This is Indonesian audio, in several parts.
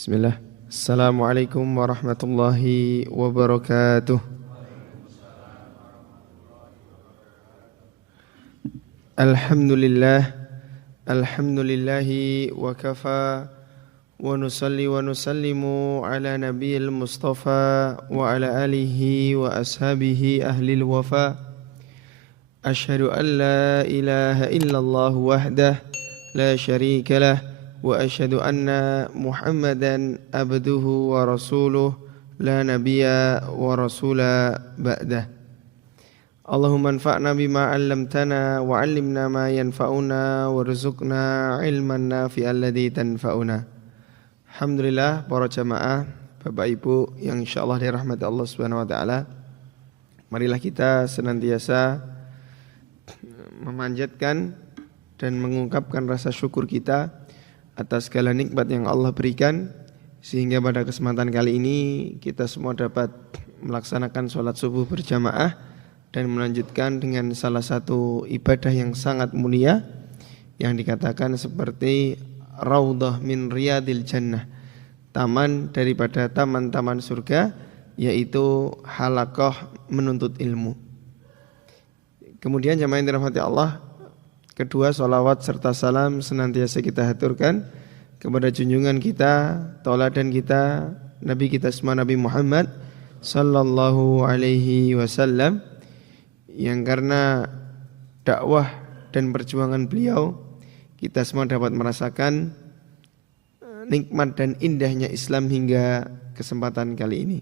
Bismillah. Assalamualaikum warahmatullahi wabarakatuh. Alhamdulillah. Alhamdulillahi wa kafa. Wa nusalli wa nusallimu ala nabiyil mustafa wa ala alihi wa ashabihi ahlil wafa. Ashhadu an la ilaha illallah wahdah la syarika lah. Wa asyhadu anna Muhammadan abduhu wa rasuluh la nabiyya wa rasula ba'dah. Allahumma anfa'na bima 'allamtana wa 'allimna ma yanfa'una warzuqna 'ilman nafi'an ladzi tanfa'una. Alhamdulillah para jamaah, Bapak Ibu yang insyaallah dirahmati Allah Subhanahu wa taala. Marilah kita senantiasa memanjatkan dan mengungkapkan rasa syukur kita atas segala nikmat yang Allah berikan, sehingga pada kesempatan kali ini kita semua dapat melaksanakan sholat subuh berjamaah dan melanjutkan dengan salah satu ibadah yang sangat mulia yang dikatakan seperti raudhah min riyadil jannah, taman daripada taman-taman surga, yaitu halaqah menuntut ilmu. Kemudian jamaah yang dirahmati Allah, kedua, sholawat serta salam senantiasa kita haturkan kepada junjungan kita, tauladan kita, Nabi kita semua, Nabi Muhammad sallallahu alaihi wasallam, yang karena dakwah dan perjuangan beliau kita semua dapat merasakan nikmat dan indahnya Islam hingga kesempatan kali ini.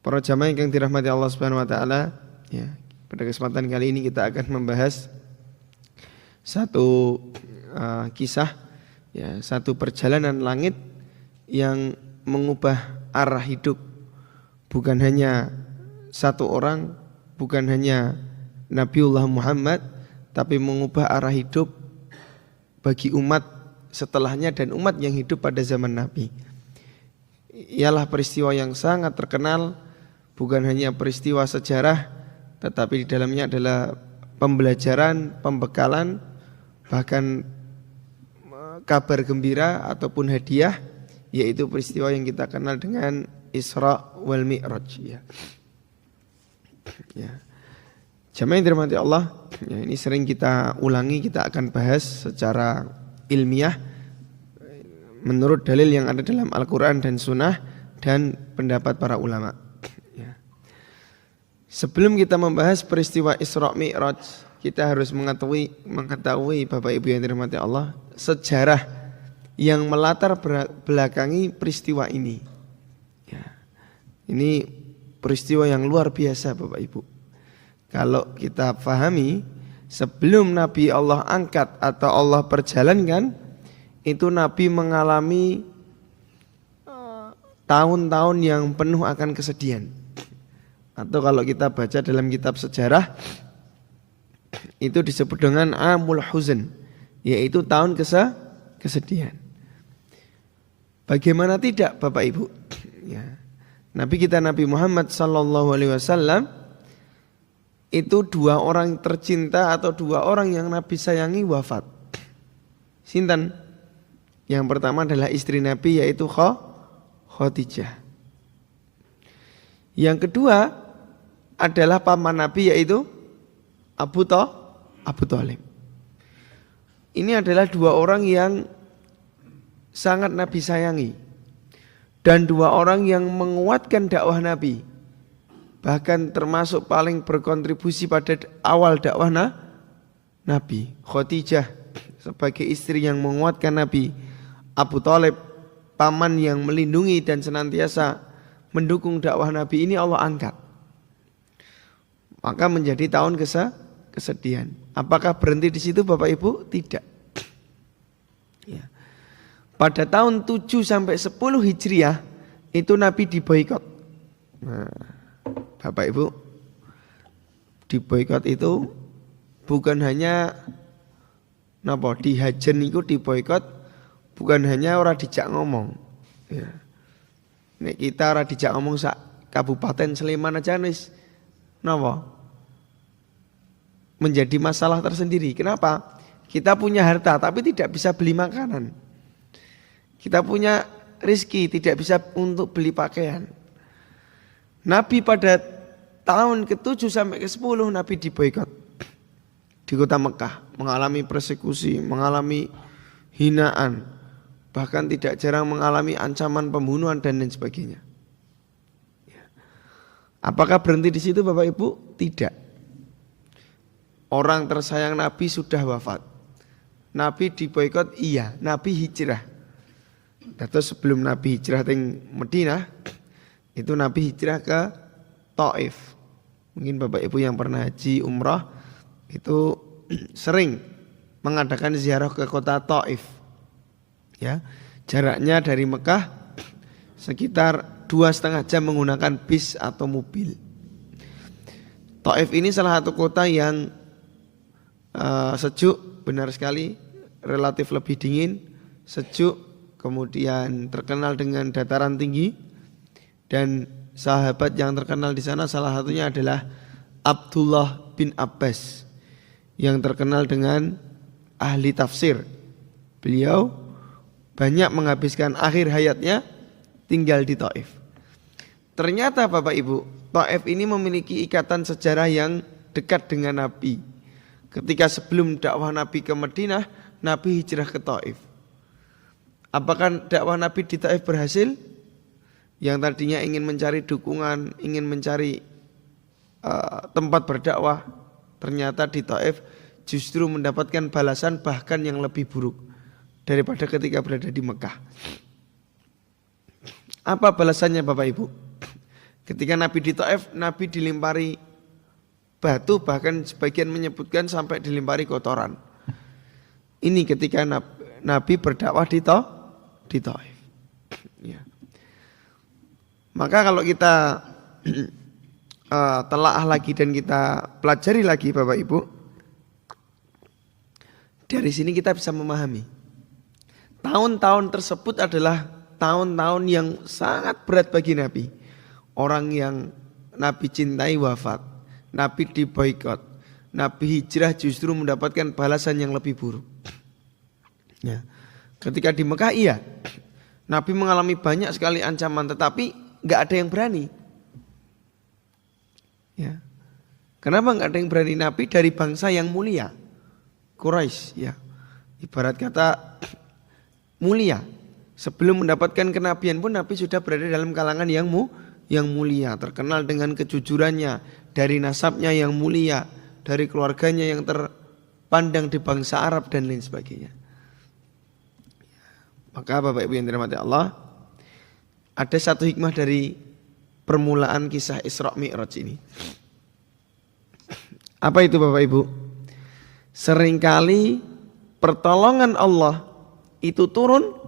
Para jamaah yang dirahmati Allah Subhanahu wa taala, ya, pada kesempatan kali ini kita akan membahas satu kisah, ya, satu perjalanan langit yang mengubah arah hidup bukan hanya satu orang, bukan hanya Nabiullah Muhammad, tapi mengubah arah hidup bagi umat setelahnya dan umat yang hidup pada zaman Nabi. Ialah peristiwa yang sangat terkenal, bukan hanya peristiwa sejarah, tetapi di dalamnya adalah pembelajaran, pembekalan, bahkan kabar gembira ataupun hadiah, yaitu peristiwa yang kita kenal dengan Isra wal Mi'raj, ya. Ya. Jamaah yang dirahmati Allah, ya, ini sering kita ulangi, kita akan bahas secara ilmiah menurut dalil yang ada dalam Al-Quran dan Sunnah dan pendapat para ulama, ya. Sebelum kita membahas peristiwa Isra Mi'raj, kita harus mengetahui Bapak Ibu yang dirahmati Allah, sejarah yang melatar belakangi peristiwa ini, ya. Ini peristiwa yang luar biasa Bapak Ibu. Kalau kita pahami, sebelum Nabi Allah angkat atau Allah perjalankan, itu Nabi mengalami tahun-tahun yang penuh akan kesedihan. Atau kalau kita baca dalam kitab sejarah, itu disebut dengan Amul Huzn, yaitu tahun kesedihan. Bagaimana tidak Bapak Ibu, ya. Nabi kita Nabi Muhammad sallallahu alaihi wasallam itu dua orang tercinta atau dua orang yang Nabi sayangi wafat. Sinten? Yang pertama adalah istri Nabi, yaitu Khadijah. Yang kedua adalah paman Nabi, yaitu Abu Thalib. Ini adalah dua orang yang sangat Nabi sayangi dan dua orang yang menguatkan dakwah Nabi, bahkan termasuk paling berkontribusi pada awal dakwah Nabi. Khadijah sebagai istri yang menguatkan Nabi, Abu Thalib paman yang melindungi dan senantiasa mendukung dakwah Nabi, ini Allah angkat. Maka menjadi tahun kesedihan. Apakah berhenti di situ Bapak Ibu? Tidak. Ya. Pada tahun 7 sampai 10 Hijriah itu Nabi diboikot. Nah, Bapak Ibu, diboikot itu bukan hanya dihajen itu diboikot, bukan hanya orang dijak ngomong. Ya. Nek kita orang dijak ngomong sak Kabupaten Sleman aja wis menjadi masalah tersendiri. Kenapa? Kita punya harta tapi tidak bisa beli makanan. Kita punya rizki, tidak bisa untuk beli pakaian. Nabi pada tahun ke-7 sampai ke-10 Nabi diboikot di kota Mekah, mengalami persekusi, mengalami hinaan, bahkan tidak jarang mengalami ancaman pembunuhan dan lain sebagainya. Apakah berhenti di situ Bapak Ibu? Tidak. Orang tersayang Nabi sudah wafat. Nabi diboikot, iya. Nabi hijrah. Terus sebelum Nabi hijrah ke Madinah, itu Nabi hijrah ke Taif. Mungkin Bapak Ibu yang pernah haji umrah itu sering mengadakan ziarah ke kota Taif. Ya, jaraknya dari Mekah sekitar 2,5 jam menggunakan bis atau mobil. Taif ini salah satu kota yang sejuk, benar sekali, relatif lebih dingin, sejuk, kemudian terkenal dengan dataran tinggi, dan sahabat yang terkenal di sana salah satunya adalah Abdullah bin Abbas yang terkenal dengan ahli tafsir. Beliau banyak menghabiskan akhir hayatnya tinggal di Taif. Ternyata Bapak Ibu, Taif ini memiliki ikatan sejarah yang dekat dengan Nabi. Ketika sebelum dakwah Nabi ke Madinah, Nabi hijrah ke Taif. Apakah dakwah Nabi di Taif berhasil? Yang tadinya ingin mencari dukungan, ingin mencari tempat berdakwah, ternyata di Taif justru mendapatkan balasan bahkan yang lebih buruk daripada ketika berada di Mekah. Apa balasannya Bapak Ibu? Ketika Nabi di Taif, Nabi dilempari batu, bahkan sebagian menyebutkan sampai dilempari kotoran. Ini ketika Nabi berdakwah di Taif. Ya. Maka kalau kita telaah lagi dan kita pelajari lagi Bapak Ibu, dari sini kita bisa memahami tahun-tahun tersebut adalah tahun-tahun yang sangat berat bagi Nabi. Orang yang Nabi cintai wafat, Nabi diboikot, Nabi hijrah justru mendapatkan balasan yang lebih buruk. Ya. Ketika di Mekah iya, Nabi mengalami banyak sekali ancaman, tetapi nggak ada yang berani. Ya. Kenapa nggak ada yang berani? Nabi dari bangsa yang mulia, Quraisy, ya, ibarat kata mulia. Sebelum mendapatkan kenabian pun Nabi sudah berada dalam kalangan yang mulia, terkenal dengan kejujurannya, dari nasabnya yang mulia, dari keluarganya yang terpandang di bangsa Arab dan lain sebagainya. Maka Bapak Ibu yang dirahmati Allah, ada satu hikmah dari permulaan kisah Isra Mi'raj ini. Apa itu Bapak Ibu? Seringkali pertolongan Allah itu turun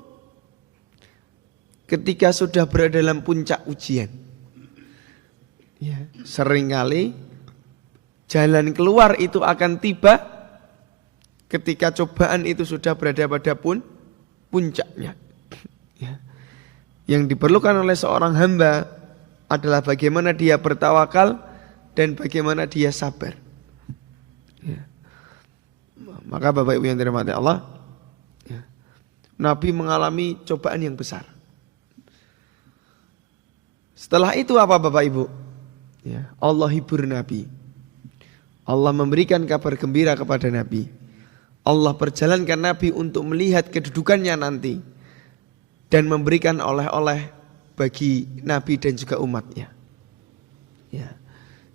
ketika sudah berada dalam puncak ujian. Ya, seringkali jalan keluar itu akan tiba ketika cobaan itu sudah berada pada puncaknya. Ya. Yang diperlukan oleh seorang hamba adalah bagaimana dia bertawakal dan bagaimana dia sabar. Ya. Maka Bapak Ibu yang dirahmati Allah, ya, Nabi mengalami cobaan yang besar. Setelah itu apa Bapak Ibu? Ya, Allah hibur Nabi. Allah memberikan kabar gembira kepada Nabi. Allah perjalankan Nabi untuk melihat kedudukannya nanti dan memberikan oleh-oleh bagi Nabi dan juga umatnya. Ya,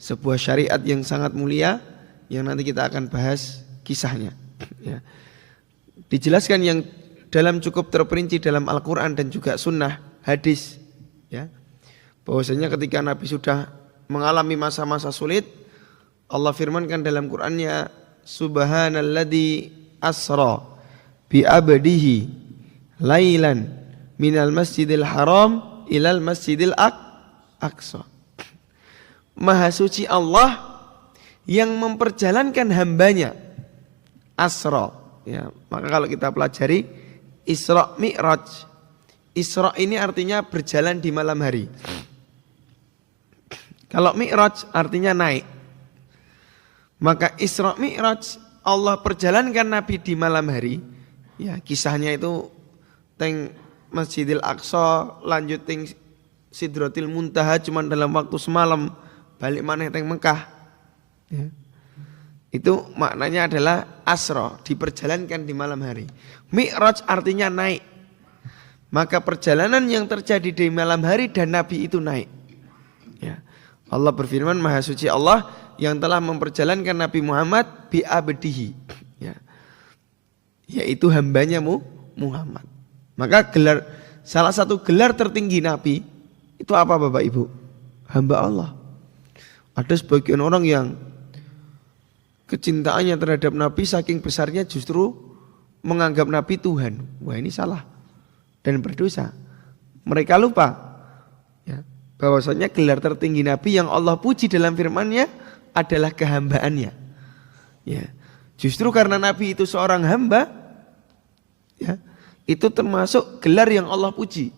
sebuah syariat yang sangat mulia yang nanti kita akan bahas kisahnya. Ya. Dijelaskan yang dalam cukup terperinci dalam Al-Quran dan juga sunnah hadis. Ya. Bahwasanya ketika Nabi sudah mengalami masa-masa sulit, Allah firmankan dalam Qur'annya, Subhanalladzi asra bi abdihi lailan minal masjidil haram ilal masjidil aqsa. Maha suci Allah yang memperjalankan hambanya, asra. Ya, maka kalau kita pelajari Isra Mi'raj, Isra ini artinya berjalan di malam hari. Kalau Mi'raj artinya naik. Maka Isra Mi'raj Allah perjalankan Nabi di malam hari. Ya, kisahnya itu Masjidil Aqsa lanjut ting Sidratil Muntaha cuma dalam waktu semalam, balik maneh teng Mekah. Ya. Itu maknanya adalah asra, diperjalankan di malam hari. Mi'raj artinya naik. Maka perjalanan yang terjadi di malam hari dan Nabi itu naik. Ya. Allah berfirman, Maha Suci Allah yang telah memperjalankan Nabi Muhammad bi abdihi. Ya. Yaitu hambanya Muhammad. Maka salah satu gelar tertinggi Nabi itu apa Bapak Ibu? Hamba Allah. Ada sebagian orang yang kecintaannya terhadap Nabi saking besarnya justru menganggap Nabi Tuhan. Wah, ini salah dan berdosa. Mereka lupa ya, bahwasanya gelar tertinggi Nabi yang Allah puji dalam firman-Nya adalah kehambaannya. Ya. Justru karena Nabi itu seorang hamba, ya, itu termasuk gelar yang Allah puji.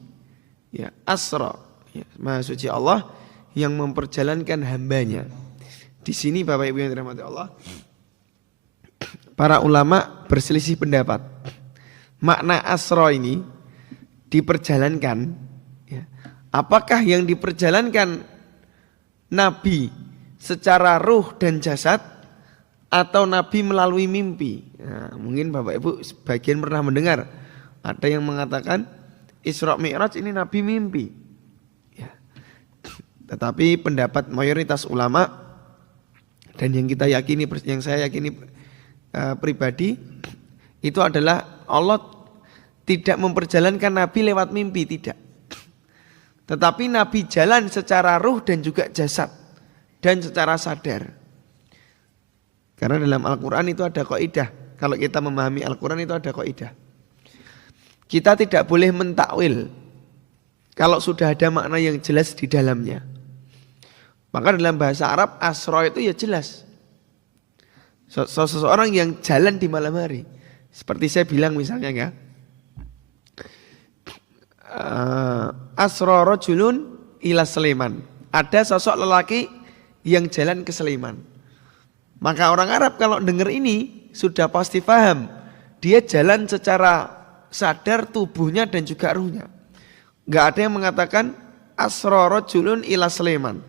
Ya, Asra, ya, Maha Suci Allah yang memperjalankan hambanya. Di sini Bapak Ibu yang dirahmati Allah, para ulama berselisih pendapat. Makna Asra ini diperjalankan, ya, apakah yang diperjalankan Nabi secara ruh dan jasad atau Nabi melalui mimpi? Nah, mungkin Bapak Ibu sebagian pernah mendengar ada yang mengatakan Isra Mi'raj ini Nabi mimpi. Ya. Tetapi pendapat mayoritas ulama dan yang kita yakini, yang saya yakini pribadi itu adalah Allah tidak memperjalankan Nabi lewat mimpi, tidak. Tetapi Nabi jalan secara ruh dan juga jasad dan secara sadar. Karena dalam Al-Quran itu ada kaidah. Kalau kita memahami Al-Quran itu ada kaidah. Kita tidak boleh mentakwil kalau sudah ada makna yang jelas di dalamnya. Maka dalam bahasa Arab asra itu ya jelas. Seseorang yang jalan di malam hari. Seperti saya bilang misalnya ya. Asra rajulun ila Sleman. Ada sosok lelaki yang jalan ke Sleman. Maka orang Arab kalau dengar ini sudah pasti paham. Dia jalan secara sadar tubuhnya dan juga ruhnya. Enggak ada yang mengatakan asra rajulun ila Sleman.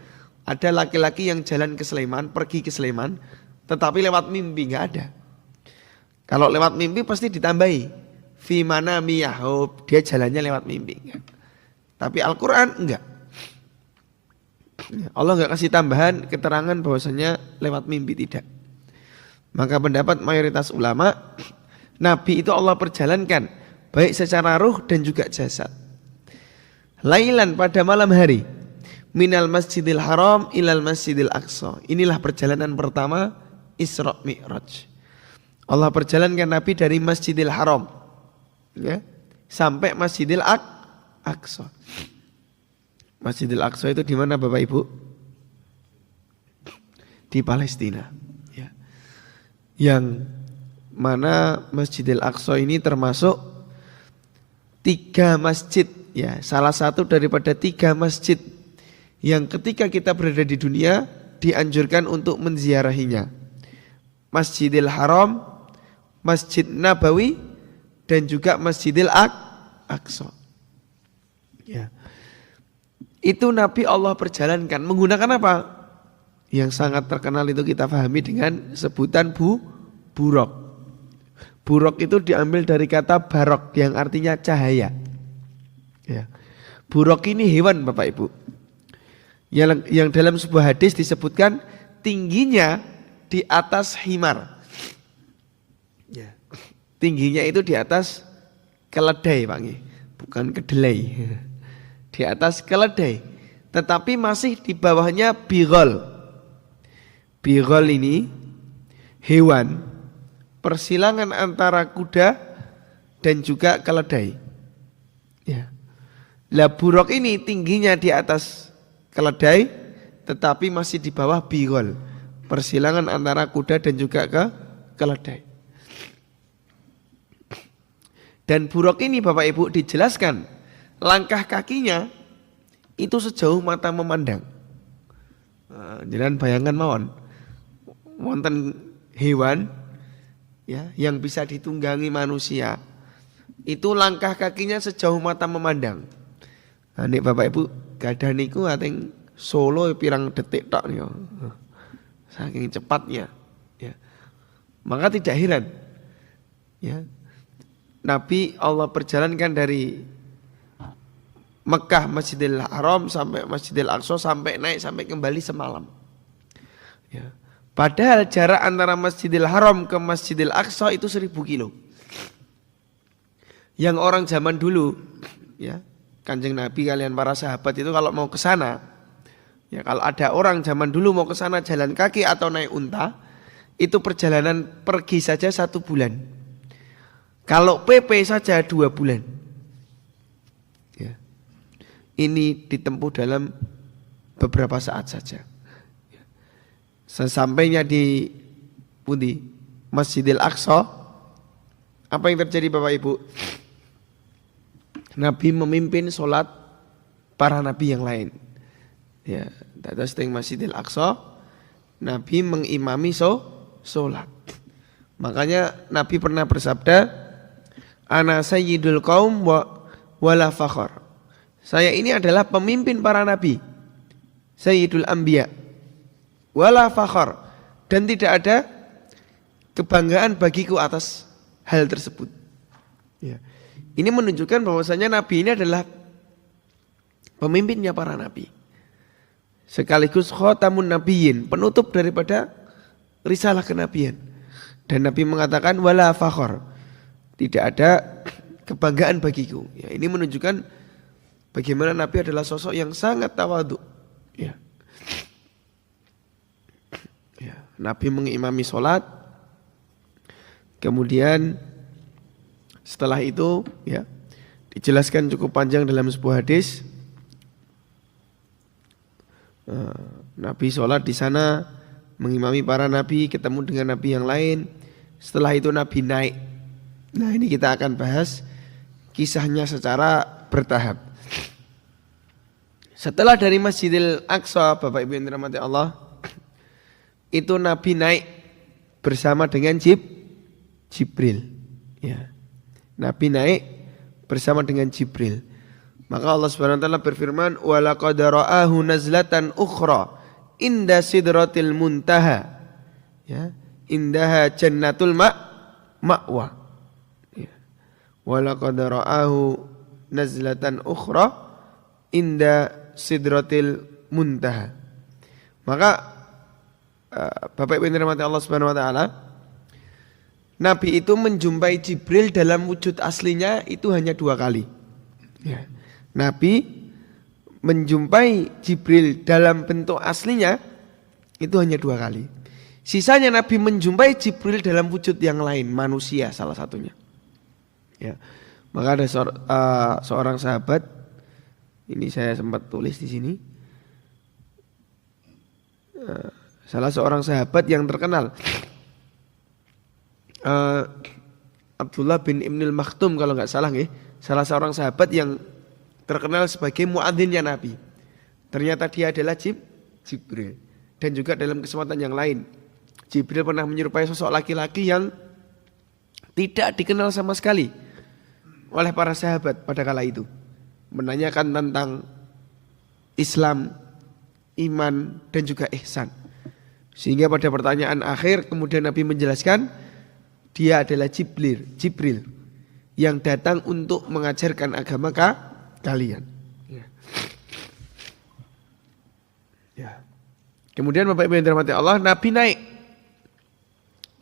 Ada laki-laki yang jalan ke Sleman, pergi ke Sleman, tetapi lewat mimpi, enggak ada. Kalau lewat mimpi pasti ditambahi fi manami yahub, dia jalannya lewat mimpi. Tapi Al-Qur'an enggak. Allah enggak kasih tambahan keterangan bahwasanya lewat mimpi, tidak. Maka pendapat mayoritas ulama, Nabi itu Allah perjalankan baik secara ruh dan juga jasad. Lailan pada malam hari, minal masjidil haram ilal masjidil aqsa. Inilah perjalanan pertama Isra Mi'raj. Allah perjalankan Nabi dari Masjidil Haram, ya, sampai Masjidil Aqsa. Masjidil Aqsa itu di mana Bapak Ibu? Di Palestina. Ya. Yang mana Masjidil Aqsa ini termasuk 3 masjid, ya, salah satu daripada 3 masjid yang ketika kita berada di dunia dianjurkan untuk menziarahinya. Masjidil Haram, Masjid Nabawi, dan juga Masjidil Aqsa. Ya. Itu Nabi Allah perjalankan menggunakan apa? Yang sangat terkenal itu kita pahami dengan sebutan buraq. Buraq itu diambil dari kata barok yang artinya cahaya. Ya. Buraq ini hewan Bapak Ibu. Yang dalam sebuah hadis disebutkan tingginya di atas himar. Ya. Tingginya itu di atas keledai Pak, bukan kedelai. Di atas keledai, tetapi masih di bawahnya bighal. Bighal ini hewan persilangan antara kuda dan juga keledai. Ya. Lah buraq ini tingginya di atas keledai, tetapi masih di bawah bighal. Persilangan antara kuda dan juga keledai. Dan buraq ini Bapak Ibu dijelaskan langkah kakinya itu sejauh mata memandang. Jangan bayangkan mawon, wonten hewan ya yang bisa ditunggangi manusia, itu langkah kakinya sejauh mata memandang. Nah, nek Bapak Ibu gadah niku ating Solo pirang detik tok niku. Saking cepatnya, ya. Maka tidak heran, ya. Nabi Allah perjalankan dari Mekah Masjidil Haram sampai Masjidil Aqsa sampai naik sampai kembali semalam. Ya. Padahal jarak antara Masjidil Haram ke Masjidil Aqsa itu 1000 kilo. Yang orang zaman dulu, ya, Kanjeng Nabi kalian para sahabat itu kalau mau ke sana, ya kalau ada orang zaman dulu mau ke sana jalan kaki atau naik unta, itu perjalanan pergi saja 1 bulan. Kalau PP saja 2 bulan. Ya. Ini ditempuh dalam beberapa saat saja. Sesampainya di Masjidil Aqsa, apa yang terjadi Bapak Ibu? Nabi memimpin sholat para nabi yang lain. Ya, dados teng Masjidil Aqsa, Nabi mengimami sholat. Makanya Nabi pernah bersabda, "Ana sayyidul qaum wala fakhar." Saya ini adalah pemimpin para nabi, sayyidul anbiya, wala fakhar, dan tidak ada kebanggaan bagiku atas hal tersebut. Ya. Ini menunjukkan bahwasanya Nabi ini adalah pemimpinnya para nabi. Sekaligus khatamun nabiyyin, penutup daripada risalah kenabian. Dan Nabi mengatakan wala fakhar, tidak ada kebanggaan bagiku. Ya, ini menunjukkan bagaimana Nabi adalah sosok yang sangat tawadhu. Ya. Ya, Nabi mengimami sholat. Kemudian setelah itu, ya, dijelaskan cukup panjang dalam sebuah hadis. Nabi sholat di sana, mengimami para nabi, ketemu dengan nabi yang lain. Setelah itu Nabi naik. Nah, ini kita akan bahas kisahnya secara bertahap. Setelah dari Masjidil Aqsa, Bapak Ibu yang dirahmati Allah, itu Nabi naik bersama dengan Jibril. Ya. Nabi naik bersama dengan Jibril. Maka Allah Subhanahu wa taala berfirman, "Wa laqad ra'ahu nazlatan ukhra inda sidratil muntaha." Ya, indaha jannatul ma'wa. Ya. Wa laqad ra'ahu nazlatan ukhra inda sidratil muntaha. Maka Bapak Ibu yang dirahmati Allah Subhanahu wa taala, Nabi itu menjumpai Jibril dalam wujud aslinya itu hanya 2 kali. Ya. Nabi menjumpai Jibril dalam bentuk aslinya itu hanya 2 kali. Sisanya Nabi menjumpai Jibril dalam wujud yang lain, manusia salah satunya. Ya. Maka ada seorang sahabat, ini saya sempat tulis di sini. Salah seorang sahabat yang terkenal, Abdullah bin Ibnul Maktum kalau nggak salah nih, salah seorang sahabat yang terkenal sebagai muadzinnya Nabi. Ternyata dia adalah Jibril. Dan juga dalam kesempatan yang lain, Jibril pernah menyerupai sosok laki-laki yang tidak dikenal sama sekali oleh para sahabat pada kala itu. Menanyakan tentang Islam, iman, dan juga ihsan. Sehingga pada pertanyaan akhir kemudian Nabi menjelaskan, dia adalah Jibril yang datang untuk mengajarkan agama kalian. Ya. Ya. Kemudian Bapak Ibu yang dirahmati Allah, Nabi naik.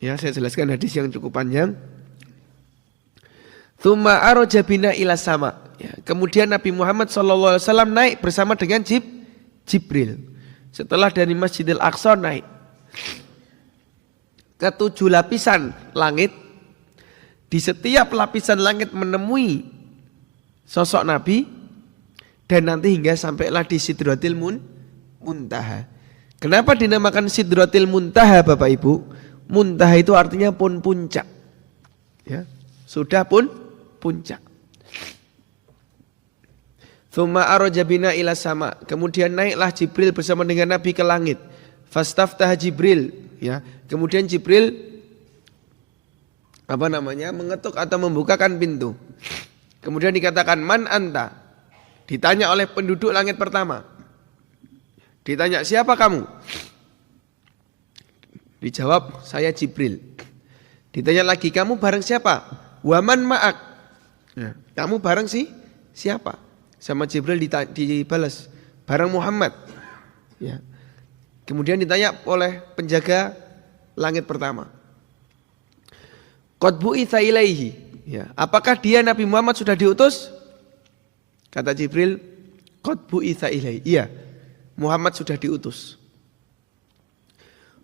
Ya, saya jelaskan hadis yang cukup panjang. Tsumma araja bina ila sama. Ya, kemudian Nabi Muhammad SAW naik bersama dengan Jibril. Setelah dari Masjidil Aqsa naik ke 7 lapisan langit. Di setiap lapisan langit menemui sosok Nabi, dan nanti hingga sampailah di Sidratil Muntaha. Kenapa dinamakan Sidratil Muntaha Bapak Ibu? Muntaha itu artinya pun puncak. Ya, sudah pun puncak. Tsumma araja bina ila sama. Kemudian naiklah Jibril bersama dengan Nabi ke langit. Fastaftah Jibril, ya. Kemudian Jibril mengetuk atau membukakan pintu. Kemudian dikatakan man anta. Ditanya oleh penduduk langit pertama. Ditanya siapa kamu? Dijawab saya Jibril. Ditanya lagi kamu bareng siapa? Waman ma'ak. Kamu bareng siapa? Sama Jibril dibalas bareng Muhammad. Ya. Kemudian ditanya oleh penjaga langit pertama. Qad bu'itsa ilaihi. Ya, apakah dia Nabi Muhammad sudah diutus? Kata Jibril, qad bu'itsa ilaihi. Iya, Muhammad sudah diutus.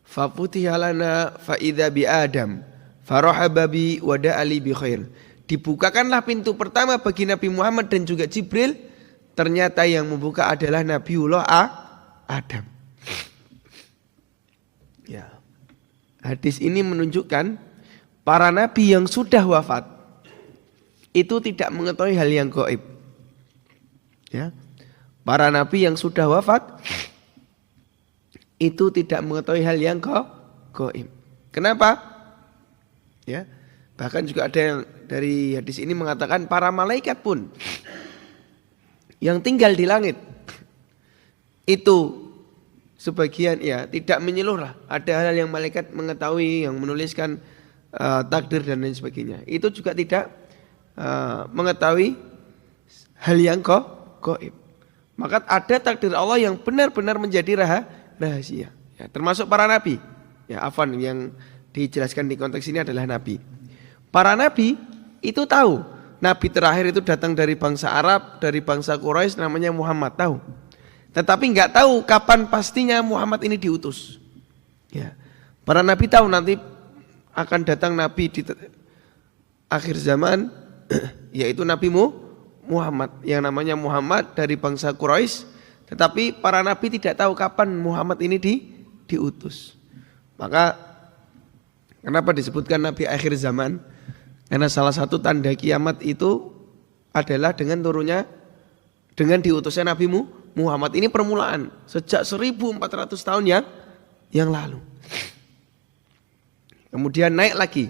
Fa futiha lana fa idza bi Adam farahaba bi wa da'ali bi khair. Dibukakanlah pintu pertama bagi Nabi Muhammad dan juga Jibril. Ternyata yang membuka adalah Nabiullah Adam. Ya. Hadis ini menunjukkan para nabi yang sudah wafat itu tidak mengetahui hal yang gaib. Ya. Para nabi yang sudah wafat itu tidak mengetahui hal yang gaib. Kenapa? Ya. Bahkan juga ada yang dari hadis ini mengatakan para malaikat pun yang tinggal di langit itu sebagian ya tidak menyeluruh. Ada hal yang malaikat mengetahui, yang menuliskan takdir dan lain sebagainya. Itu juga tidak mengetahui hal yang gaib. Maka ada takdir Allah yang benar-benar menjadi rahasia. Ya, termasuk para nabi. Ya, afwan yang dijelaskan di konteks ini adalah nabi. Para nabi itu tahu. Nabi terakhir itu datang dari bangsa Arab, dari bangsa Quraisy, namanya Muhammad, tahu. Tetapi nggak tahu kapan pastinya Muhammad ini diutus. Ya. Para nabi tahu nanti akan datang nabi di akhir zaman, yaitu Nabi Muhammad yang namanya Muhammad dari bangsa Quraisy. Tetapi para nabi tidak tahu kapan Muhammad ini diutus. Maka kenapa disebutkan nabi akhir zaman? Karena salah satu tanda kiamat itu adalah dengan diutusnya Nabi Muhammad. Ini permulaan sejak 1400 tahun yang lalu. Kemudian naik lagi.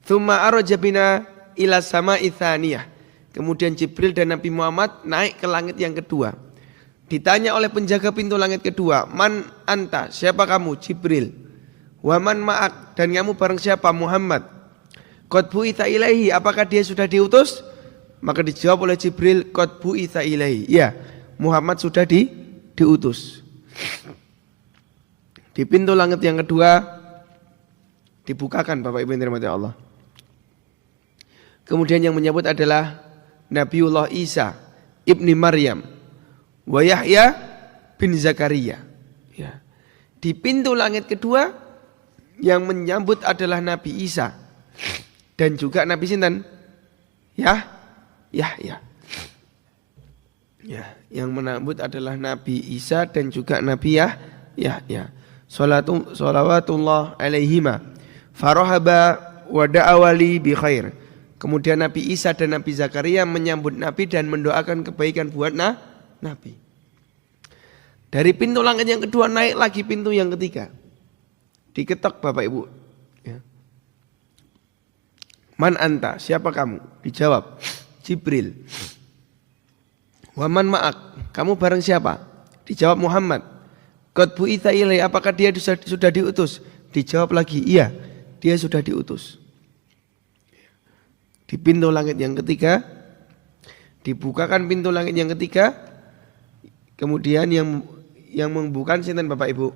Tsumma araja bina ila sama'i tsaniyah. Kemudian Jibril dan Nabi Muhammad naik ke langit yang kedua. Ditanya oleh penjaga pintu langit kedua, "Man anta?" Siapa kamu? Jibril. "Wa man ma'ak?" Dan kamu bareng siapa? Muhammad. "Qad bu'itsa ilaihi." Apakah dia sudah diutus? Maka dijawab oleh Jibril, "Qad bu'itsa ilaihi." Ya, Muhammad sudah diutus. Di pintu langit yang kedua dibukakan Bapak Ibu yang dirahmati Allah. Kemudian yang menyebut adalah Nabiullah Isa ibni Maryam wa Yahya bin Zakaria. Ya. Di pintu langit kedua yang menyambut adalah Nabi Isa dan juga Nabi sinten? Yahya. Ya, yang menyambut adalah Nabi Isa dan juga Nabi Yahya. Shalawatullah alaihima. Farahaba wa da'awali bi khair. Kemudian Nabi Isa dan Nabi Zakaria menyambut Nabi dan mendoakan kebaikan buat Nabi. Dari pintu langit yang kedua naik lagi pintu yang ketiga. Diketok Bapak Ibu. Ya. Man anta? Siapa kamu? Dijawab, Jibril. Waman ma'ak? Kamu bareng siapa? Dijawab Muhammad. Qad bu'itsa ilaihi. Apakah dia sudah diutus? Dijawab lagi, iya, dia sudah diutus. Di pintu langit yang ketiga, dibukakan pintu langit yang ketiga. Kemudian yang membukakan sinten Bapak Ibu?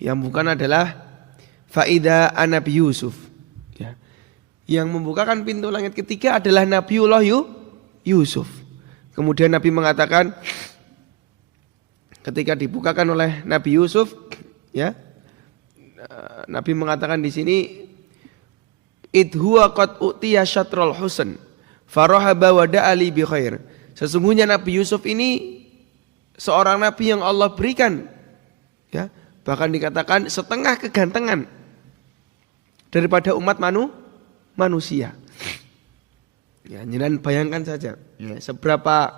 Yang bukan adalah Faida Nabi Yusuf. Ya. Yang membukakan pintu langit ketiga adalah Nabiullah Yusuf. Kemudian Nabi mengatakan, ketika dibukakan oleh Nabi Yusuf, ya, Nabi mengatakan di sini, idhuwa qad utiya syatrul husn farahaba wa da'ali bi khair. Sesungguhnya Nabi Yusuf ini seorang nabi yang Allah berikan, ya, bahkan dikatakan setengah kegantengan daripada umat manusia. Ya, jangan bayangkan saja ya, seberapa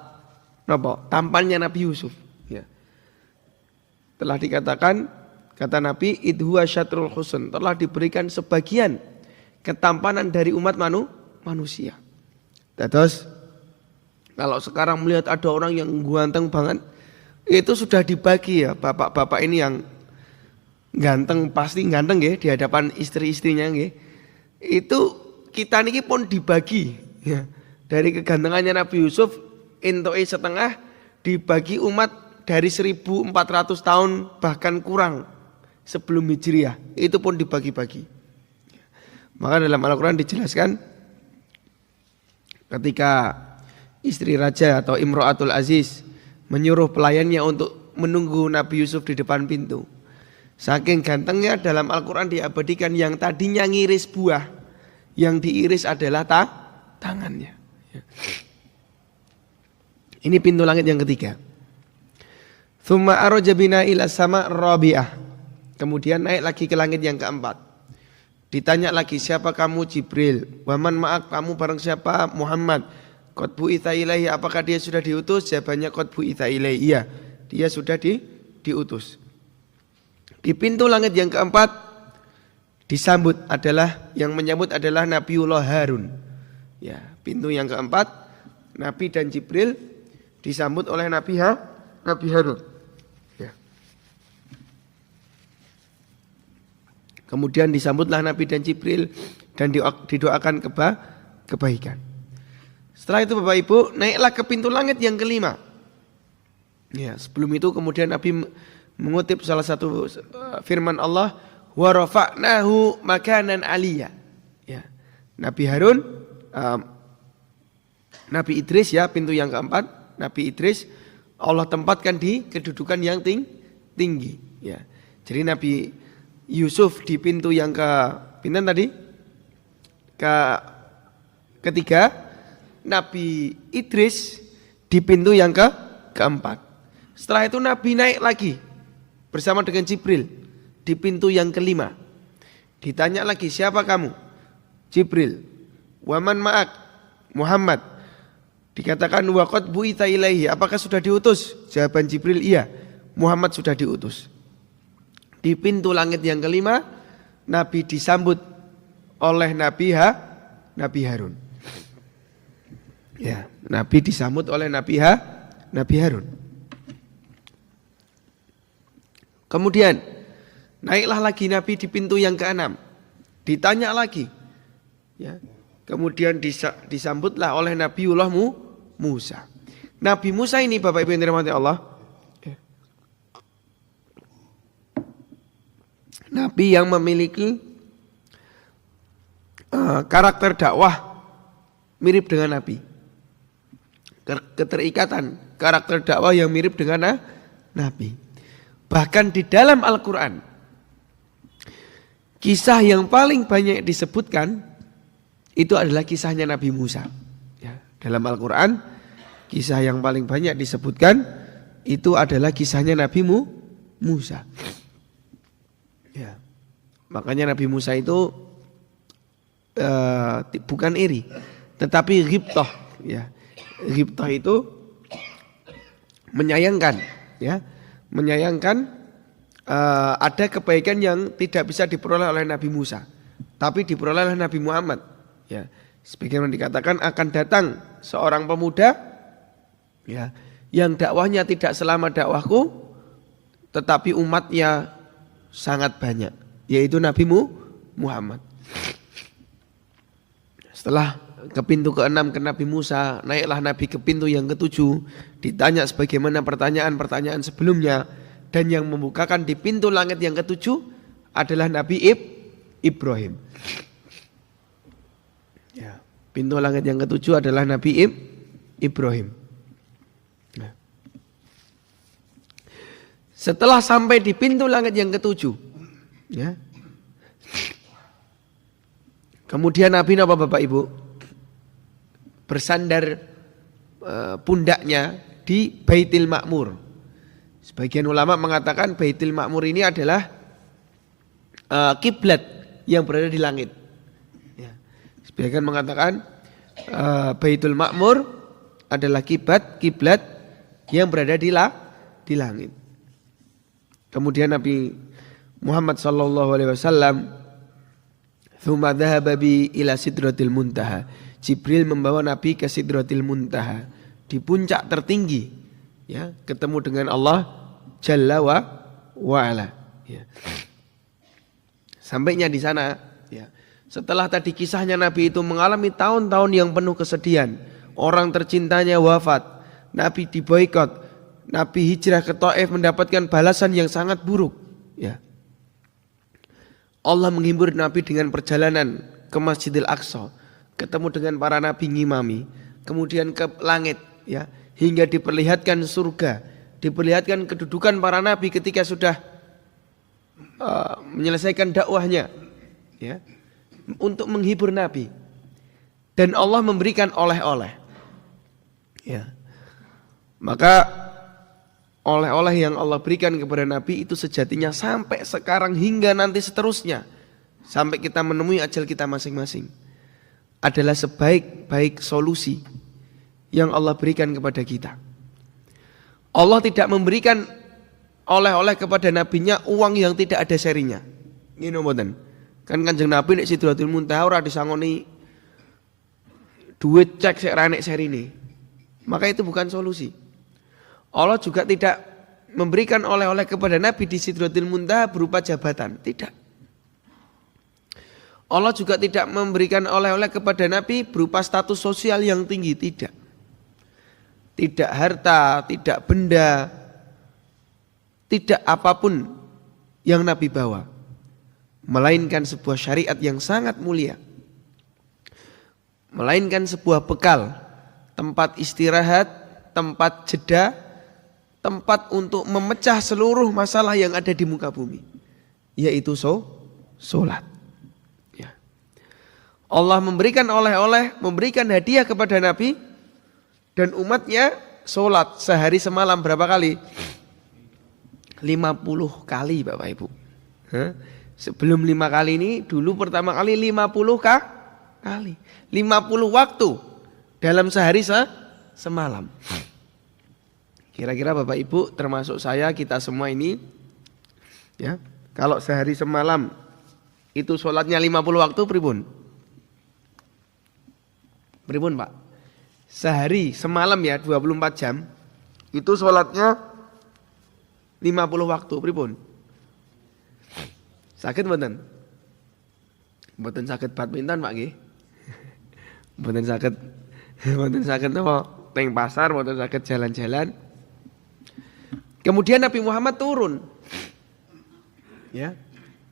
tampannya Nabi Yusuf. Ya. Telah dikatakan kata Nabi, idhuwa syatrul husn, telah diberikan sebagian ketampanan dari umat manusia. Terus kalau sekarang melihat ada orang yang ganteng banget, itu sudah dibagi ya, bapak-bapak ini yang ganteng, pasti ganteng ya di hadapan istri-istrinya ya. Itu kita niki pun dibagi ya. Dari kegantengannya Nabi Yusuf entoke setengah dibagi umat dari 1400 tahun bahkan kurang sebelum Hijriah, itu pun dibagi-bagi. Maka dalam Al-Quran dijelaskan ketika istri raja atau Imro'atul Aziz menyuruh pelayannya untuk menunggu Nabi Yusuf di depan pintu. Saking gantengnya dalam Al-Quran diabadikan yang tadinya ngiris buah, yang diiris adalah tangannya. Ini pintu langit yang ketiga. Tsumma araja bina ila sama rabi'ah. Kemudian naik lagi ke langit yang keempat. Ditanya lagi, siapa kamu? Jibril. Waman ma'ak, kamu bareng siapa? Muhammad. Qad bu'itsa ilaihi, apakah dia sudah diutus? Jawabannya qad bu'itsa ilaihi. Iya, dia sudah diutus. Di pintu langit yang keempat disambut adalah, yang menyambut adalah Nabiullah Harun. Ya, pintu yang keempat Nabi dan Jibril disambut oleh Nabi Harun. Ya. Kemudian disambutlah Nabi dan Jibril dan didoakan kebaikan. Setelah itu Bapak Ibu naiklah ke pintu langit yang kelima. Ya, sebelum itu kemudian Nabi mengutip salah satu firman Allah, wa rafa'nahu makanan aliyya. Ya. Nabi Harun, Nabi Idris ya, pintu yang keempat, Nabi Idris Allah tempatkan di kedudukan yang tinggi. Ya. Jadi Nabi Yusuf di pintu yang pinten tadi? Ketiga, Nabi Idris di pintu yang keempat. Setelah itu Nabi naik lagi bersama dengan Jibril di pintu yang kelima. Ditanya lagi, siapa kamu? Jibril. Waman ma'ak? Muhammad. Dikatakan wa qad bu'itsa ilaihi, apakah sudah diutus? Jawaban Jibril, iya, Muhammad sudah diutus. Di pintu langit yang kelima Nabi disambut oleh Nabi Harun. Ya, Nabi disambut oleh Nabi Harun. Kemudian naiklah lagi Nabi di pintu yang keenam. Ditanya lagi. Ya. Kemudian disambutlah oleh Nabiullah Musa. Nabi Musa ini Bapak Ibu yang dirahmati Allah, Nabi yang memiliki karakter dakwah mirip dengan Nabi. Keterikatan karakter dakwah yang mirip dengan Nabi. Bahkan di dalam Al-Quran, kisah yang paling banyak disebutkan itu adalah kisahnya Nabi Musa. Ya, dalam Al-Quran, kisah yang paling banyak disebutkan itu adalah kisahnya Nabi Musa. Ya, makanya Nabi Musa itu bukan iri, tetapi ghibthah. Ya, ghibthah itu menyayangkan. Ya, menyayangkan ada kebaikan yang tidak bisa diperoleh oleh Nabi Musa, tapi diperoleh oleh Nabi Muhammad. Ya, sebagaimana dikatakan akan datang seorang pemuda ya, yang dakwahnya tidak selama dakwahku, tetapi umatnya sangat banyak, yaitu Nabi Muhammad. Setelah ke pintu ke-6 ke Nabi Musa, naiklah Nabi ke pintu yang ke-7, ditanya sebagaimana pertanyaan-pertanyaan sebelumnya, dan yang membukakan di pintu langit yang ke-7 adalah Nabi Ibrahim. Ya, pintu langit yang ke-7 adalah Nabi Ibrahim. Nah. Setelah sampai di pintu langit yang ke-7, ya, kemudian Nabi apa Bapak Ibu? Bersandar pundaknya di Baitul Ma'mur. Sebagian ulama mengatakan Baitul Ma'mur ini adalah kiblat yang berada di langit. Ya. Sebagian mengatakan Baitul Ma'mur adalah kiblat yang berada di langit. Kemudian Nabi Muhammad sallallahu alaihi wasallam, "Tsumma dhahaba bi ila sidratil muntaha." Jibril membawa Nabi ke Sidratil Muntaha, di puncak tertinggi, ya, ketemu dengan Allah Jalla wa ala. Ya. Sampainya di sana, ya. Setelah tadi kisahnya Nabi itu mengalami tahun-tahun yang penuh kesedihan, orang tercintanya wafat, Nabi diboikot, Nabi hijrah ke Taif mendapatkan balasan yang sangat buruk. Ya. Allah menghibur Nabi dengan perjalanan ke Masjidil Aqsa, ketemu dengan para nabi ngimami, kemudian ke langit, ya, hingga diperlihatkan surga, diperlihatkan kedudukan para nabi ketika sudah menyelesaikan dakwahnya, ya, untuk menghibur Nabi. Dan Allah memberikan oleh-oleh, ya. Maka oleh-oleh yang Allah berikan kepada Nabi itu sejatinya sampai sekarang hingga nanti seterusnya, sampai kita menemui ajal kita masing-masing, adalah sebaik-baik solusi yang Allah berikan kepada kita. Allah tidak memberikan oleh-oleh kepada nabinya uang yang tidak ada serinya. Ngene mboten. Kan Kanjeng Nabi nek Sidratul Muntaha ora disangoni duit cek sik ra nek serine. Maka itu bukan solusi. Allah juga tidak memberikan oleh-oleh kepada Nabi di Sidratul Muntaha berupa jabatan, tidak. Allah juga tidak memberikan oleh-oleh kepada Nabi berupa status sosial yang tinggi, tidak. Tidak harta, tidak benda, tidak apapun yang Nabi bawa, melainkan sebuah syariat yang sangat mulia, melainkan sebuah bekal, tempat istirahat, tempat jeda, tempat untuk memecah seluruh masalah yang ada di muka bumi, yaitu sholat. Allah memberikan oleh-oleh, memberikan hadiah kepada Nabi dan umatnya sholat sehari semalam berapa kali? 50 kali Bapak Ibu. Sebelum 5 kali ini, dulu pertama kali 50 kali. 50 waktu dalam sehari semalam. Kira-kira Bapak Ibu termasuk saya, kita semua ini, ya, kalau sehari semalam itu sholatnya 50 waktu pripun? Pripun Pak? Sehari semalam ya 24 jam itu sholatnya 50 waktu pripun? Sakit mboten? Mboten sakit badminton Pak nggih. Mboten sakit. Mboten sakit apa? Teng pasar, mboten sakit jalan-jalan. Kemudian Nabi Muhammad turun. Ya.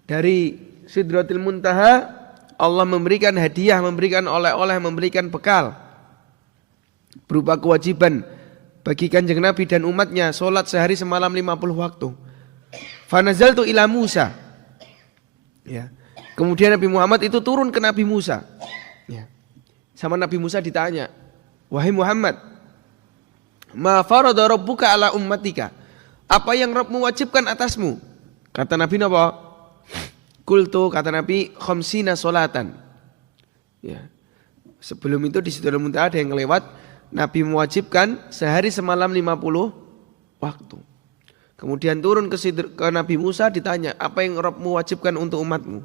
Dari Sidratil Muntaha Allah memberikan hadiah, memberikan oleh-oleh, memberikan bekal berupa kewajiban bagi Kanjeng Nabi dan umatnya sholat sehari semalam 50 waktu. Fanazaltu ila Musa. Ya. Kemudian Nabi Muhammad itu turun ke Nabi Musa. Ya. Sama Nabi Musa ditanya, "Wahai Muhammad, ma farada rabbuka ala ummatika?" Apa yang Rabbmu wajibkan atasmu? Kata Nabi napa? Kultu, kata Nabi, khamsina sholatan. Ya. Sebelum itu di Sidratul Muntaha ada yang lewat, Nabi mewajibkan sehari semalam 50 waktu. Kemudian turun ke Nabi Musa ditanya, apa yang Rabbmu wajibkan untuk umatmu?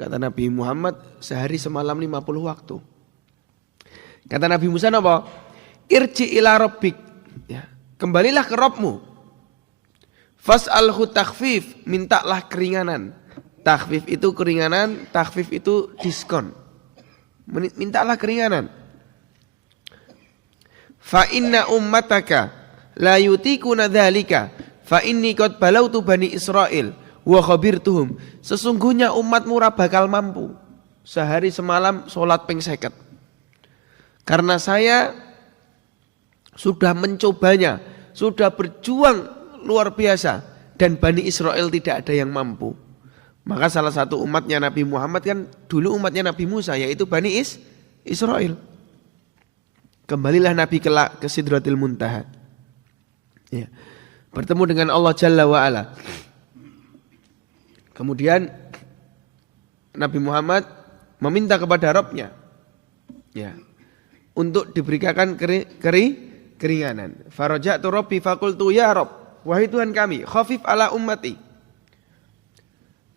Kata Nabi Muhammad, sehari semalam 50 waktu. Kata Nabi Musa apa? Irji ila rabbik. Ya. Kembalilah ke Rabbmu. Fas'alhu takhfif, mintalah keringanan. Takhfif itu keringanan, takhfif itu diskon. Mintalah keringanan. Fa inna ummataka la yutikuna dzalika fa inni qad balautu bani Israil wa khabirtuhum. Sesungguhnya umatmu ora bakal mampu sehari semalam salat ping 50. Karena saya sudah mencobanya, sudah berjuang luar biasa dan Bani Israel tidak ada yang mampu. Maka salah satu umatnya Nabi Muhammad kan dulu umatnya Nabi Musa, yaitu Bani Israel. Kembalilah Nabi ke Sidratil Muntaha. Ya. Bertemu dengan Allah Jalla wa Ala. Kemudian Nabi Muhammad meminta kepada Rabbnya, ya, untuk diberikan keringanan. Faraja'tu Rabbi faqultu ya Rabb, wahai Tuhan kami, khafif ala ummati.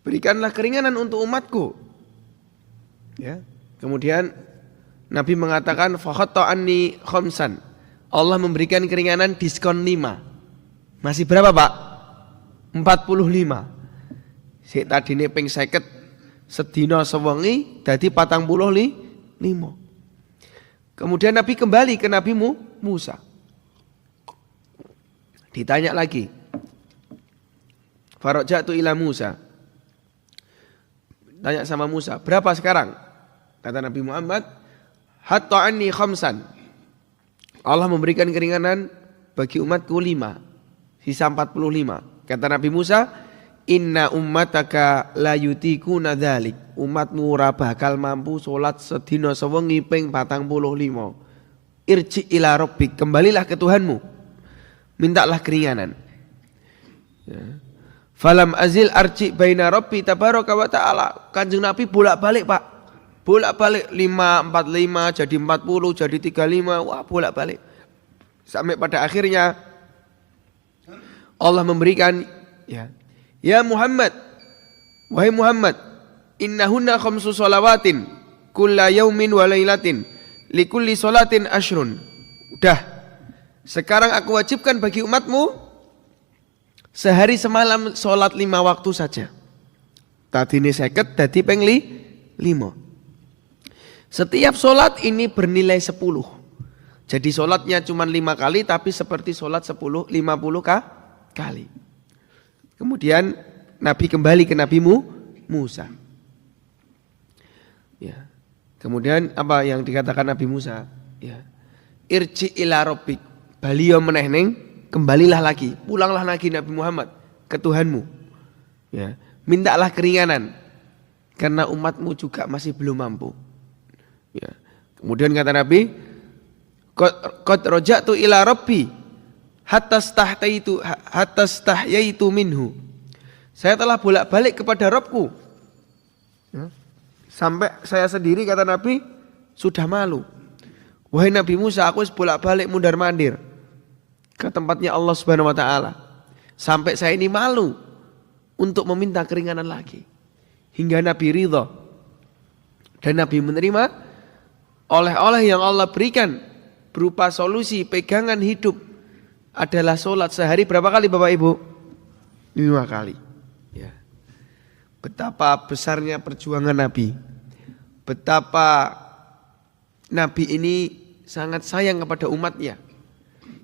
berikanlah keringanan untuk umatku. Ya. Kemudian Nabi mengatakan fakhatta anni khamsan. Allah memberikan keringanan diskon 5. Masih berapa, Pak? 45. Sik tadine ping 50 sedina sewengi dadi 45. Kemudian Nabi kembali ke Nabi Musa. Ditanya lagi. Faraja'tu ila Musa. Tanya sama Musa, berapa sekarang? Kata Nabi Muhammad, hatta anni khamsan. Allah memberikan keringanan bagi umatku 5. Sisa 45. Kata Nabi Musa, inna ummataka la yutikuna dzalik. Umatmu ora bakal mampu salat sedina sewengi ping 45. Irji ila rabbik, kembalilah ke Tuhanmu. Mintalah keringanan. Ya. Falam azil arji baina rabbi tabaraka wa ta'ala. Kanjeng Nabi bolak-balik, Pak. Bolak-balik 5, 45 jadi 40 jadi 35. Wah, bolak-balik. Sampai pada akhirnya Allah memberikan ya Muhammad, wahai Muhammad, innahunna khamsu shalawatin kulla yaumin wa lailatin likulli sholatin ashrun. Udah. Sekarang aku wajibkan bagi umatmu sehari semalam sholat 5 waktu saja. Tadi ini 50, tadi peng 5. Setiap sholat ini bernilai 10. Jadi sholatnya cuma 5 kali tapi seperti sholat 50 kali. Kemudian Nabi kembali ke Nabi Musa. Ya. Kemudian apa yang dikatakan Nabi Musa? Ya. Irji ila rabbik. Baliyo meneh ning, kembalilah lagi, pulanglah lagi Nabi Muhammad ke Tuhanmu. Ya, mintalah keringanan karena umatmu juga masih belum mampu. Ya. Kemudian kata Nabi, qad raja'tu ila rabbi hatta stahyaitu minhu. Saya telah bolak-balik kepada Rabbku. Ya. Sampai saya sendiri kata Nabi sudah malu. Wahai Nabi Musa, aku bolak-balik mundar-mandir ke tempatnya Allah Subhanahu wa taala. Sampai saya ini malu untuk meminta keringanan lagi. Hingga Nabi ridha. Dan Nabi menerima oleh-oleh yang Allah berikan berupa solusi pegangan hidup adalah sholat sehari berapa kali Bapak Ibu? 5 kali. Ya. Betapa besarnya perjuangan Nabi. Betapa Nabi ini sangat sayang kepada umatnya.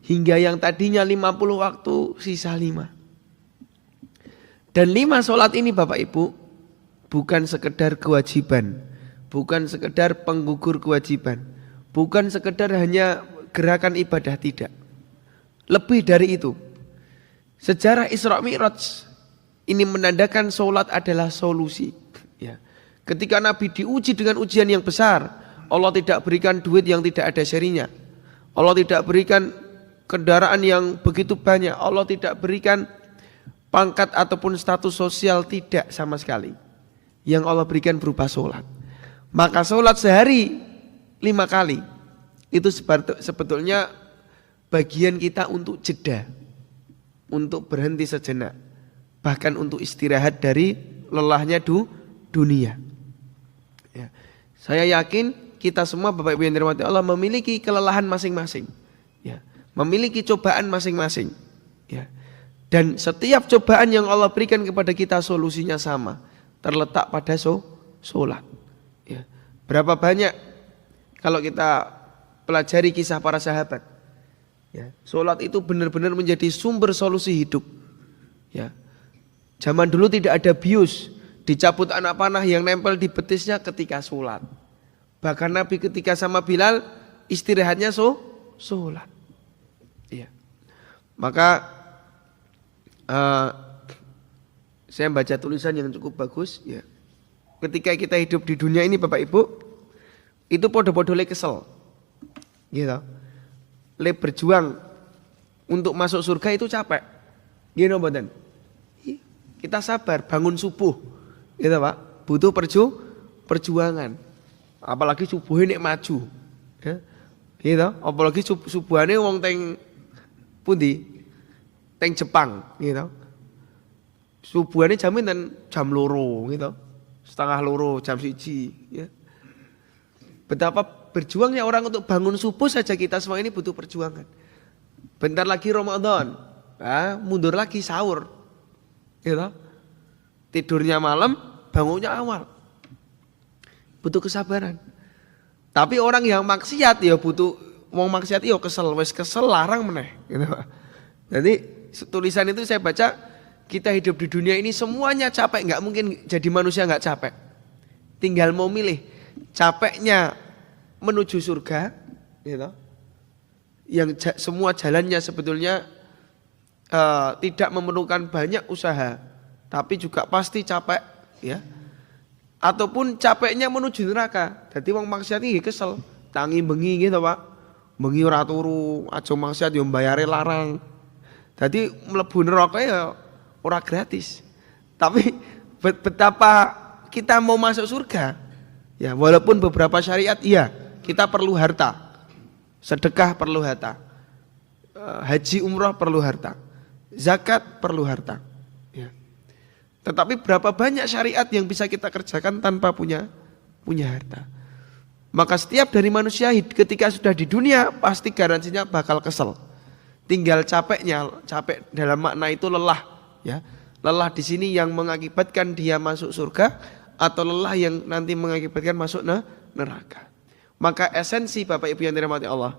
Hingga yang tadinya 50 waktu sisa 5. Dan 5 sholat ini Bapak Ibu bukan sekedar kewajiban. Bukan sekedar penggugur kewajiban. Bukan sekedar hanya gerakan ibadah, tidak. Lebih dari itu. Sejarah Isra Mi'raj ini menandakan sholat adalah solusi. Ya. Ketika Nabi diuji dengan ujian yang besar, Allah tidak berikan duit yang tidak ada serinya. Allah tidak berikan kendaraan yang begitu banyak. Allah tidak berikan pangkat ataupun status sosial, tidak sama sekali. Yang Allah berikan berupa sholat. Maka sholat sehari 5 kali. Itu sebetulnya bagian kita untuk jeda. Untuk berhenti sejenak. Bahkan untuk istirahat dari lelahnya dunia. Ya. Saya yakin kita semua Bapak Ibu yang dirahmati Allah memiliki kelelahan masing-masing. Ya. Memiliki cobaan masing-masing. Ya. Dan setiap cobaan yang Allah berikan kepada kita solusinya sama. Terletak pada sholat. Ya. Berapa banyak kalau kita pelajari kisah para sahabat. Ya. Sholat itu benar-benar menjadi sumber solusi hidup. Ya. Zaman dulu tidak ada bius. Dicabut anak panah yang nempel di betisnya ketika sholat. Bahkan Nabi ketika sama Bilal istirahatnya sholat. Ya. Maka saya baca tulisan yang cukup bagus. Ya. Ketika kita hidup di dunia ini Bapak Ibu, itu podo-podo le kesel. Gitu. Le berjuang untuk masuk surga itu capek. Gini mboten? Kita sabar bangun subuh. Gitu Pak. Butuh perjuangan. Apalagi subuhnya nek maju. Ya. Gitu. Apalagi subuhane wong teng pundi? Teng Jepang, gitu. Subuhane jam jam loro gitu. Setengah loro, jam 1 ya. Betapa berjuangnya orang untuk bangun subuh saja kita semua ini butuh perjuangan. Bentar lagi Ramadan, mundur lagi sahur. Gitu. Tidurnya malam, bangunnya awal. Butuh kesabaran. Tapi orang yang maksiat ya butuh, wong maksiat ya kesel, wes kesel larang meneh gitu. Jadi tulisan itu saya baca, kita hidup di dunia ini semuanya capek, nggak mungkin jadi manusia nggak capek. Tinggal mau milih capeknya menuju surga, gitu. Yang semua jalannya sebetulnya tidak memerlukan banyak usaha, tapi juga pasti capek, ya. Ataupun capeknya menuju neraka. Jadi wong maksiat iki kesel, tangi bengi gitu Pak. Bengi ora turu, aja maksiat yo mbayare larang. Jadi mlebu neraka ya ora gratis. Tapi betapa kita mau masuk surga, ya walaupun beberapa syariat iya, kita perlu harta. Sedekah perlu harta. Haji umrah perlu harta. Zakat perlu harta. Ya. Tetapi berapa banyak syariat yang bisa kita kerjakan tanpa punya harta. Maka setiap dari manusia ketika sudah di dunia pasti garansinya bakal kesel. Tinggal capeknya, capek dalam makna itu lelah, ya. Lelah di sini yang mengakibatkan dia masuk surga atau lelah yang nanti mengakibatkan masuk neraka. Maka esensi Bapak Ibu yang dirahmati Allah,